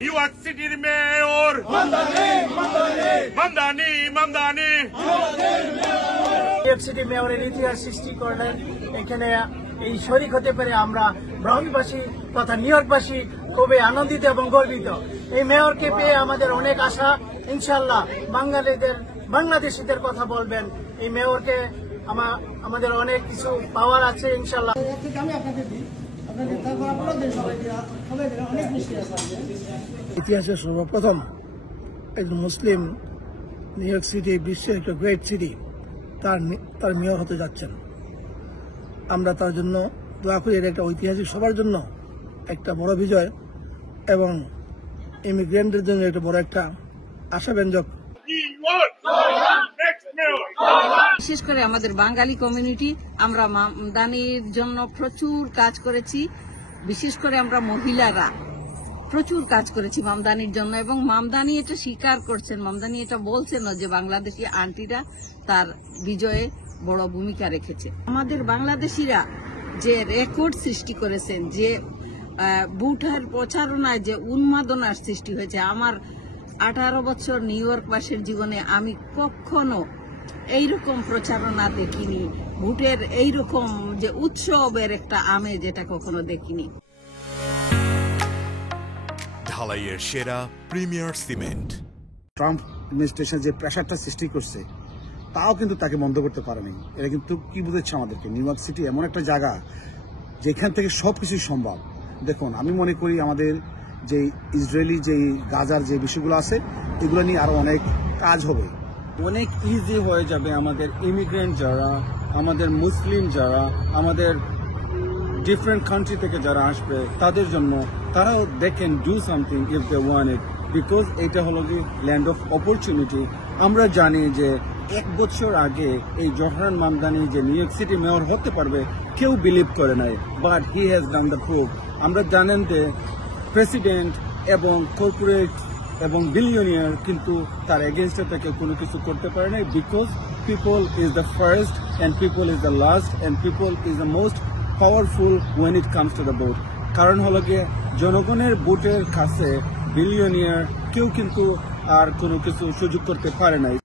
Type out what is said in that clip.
New York Cityর মেয়র Mamdani New York City মেয়রের ইতিহাস সৃষ্টি করলেন। এখানে এই শরিক হতে পেরে আমরা ব্রাউনবাসী তথা নিউ ইয়র্কবাসী খুবই আনন্দিত এবং গর্বিত। এই মেয়রকে পেয়ে আমাদের অনেক আশা। ইনশাল্লাহ বাংলাদেশিদের কথা বলবেন। এই মেয়রকে আমাদের অনেক কিছু পাওয়ার আছে ইনশাল্লাহ। ইতিহাসে সর্বপ্রথম একজন মুসলিম নিউ ইয়র্ক সিটি বিশ্বের একটা গ্রেট সিটি তার মেয়র হতে যাচ্ছেন। আমরা তার জন্য দোয়া করি। এটা একটা ঐতিহাসিক সবার জন্য একটা বড় বিজয় এবং ইমিগ্রেন্টদের জন্য একটা বড় একটা আশাব্যঞ্জক। বিশেষ করে আমাদের বাঙালি কমিউনিটি আমরা মামদানির জন্য প্রচুর কাজ করেছি। বিশেষ করে আমরা মহিলারা প্রচুর কাজ করেছি মামদানির জন্য এবং মামদানি এটা স্বীকার করছেন, মামদানি এটা বলছেন যে বাংলাদেশি আন্টিরা তার বিজয়ে বড় ভূমিকা রেখেছে। আমাদের বাংলাদেশিরা যে রেকর্ড সৃষ্টি করেছেন, যে ভোটের প্রচারণায় যে উন্মাদনার সৃষ্টি হয়েছে, আমার 18 বছর নিউ ইয়র্কবাসীর জীবনে আমি কখনো এইরকম প্রচারণা দেখিনি। ভোটের এইরকম যে উৎসবের একটা আমেজ এটা কখনো দেখিনি। ঢালাইয়ের সেরা প্রিমিয়ার সিমেন্ট। ট্রাম্প অ্যাডমিনিস্ট্রেশন যে প্রেশারটা সৃষ্টি করছে তাও কিন্তু তাকে বন্ধ করতে পারেনি। এটা কিন্তু কি বুঝাচ্ছে আমাদেরকে, নিউ ইয়র্ক সিটি এমন একটা জায়গা যেখান থেকে সবকিছুই সম্ভব। দেখুন, আমি মনে করি আমাদের যে ইসরায়েলি যে গাজার যে বিষয়গুলো আছে এগুলো নিয়ে আরো অনেক কাজ হবে। অনেক ইজি হয়ে যাবে আমাদের ইমিগ্রেন্ট যারা, আমাদের মুসলিম যারা, আমাদের ডিফারেন্ট কান্ট্রি থেকে যারা আসবে তাদের জন্য। তারাও they can do something if they want it, because এটা হলো কি ল্যান্ড অফ অপরচুনিটি। আমরা জানি যে 1 বছর আগে এই জোহরান মামদানি যে নিউ ইয়র্ক সিটি মেয়র হতে পারবে কেউ বিলিভ করে নাই, but he has done the proof. আমরা জানেন যে প্রেসিডেন্ট এবং কর্পোরেট এবং বিলিয়নিয়ার কিন্তু তার এগেনস্টে থেকে কোনো কিছু করতে পারে নাই, because people is the first and people is the last and people is the most powerful when it comes to the vote. কারণ হলো গিয়ে জনগণের ভোটের কাছে বিলিয়নিয়ার কেউ কিন্তু আর কোনো কিছু সুযোগ করতে পারে নাই।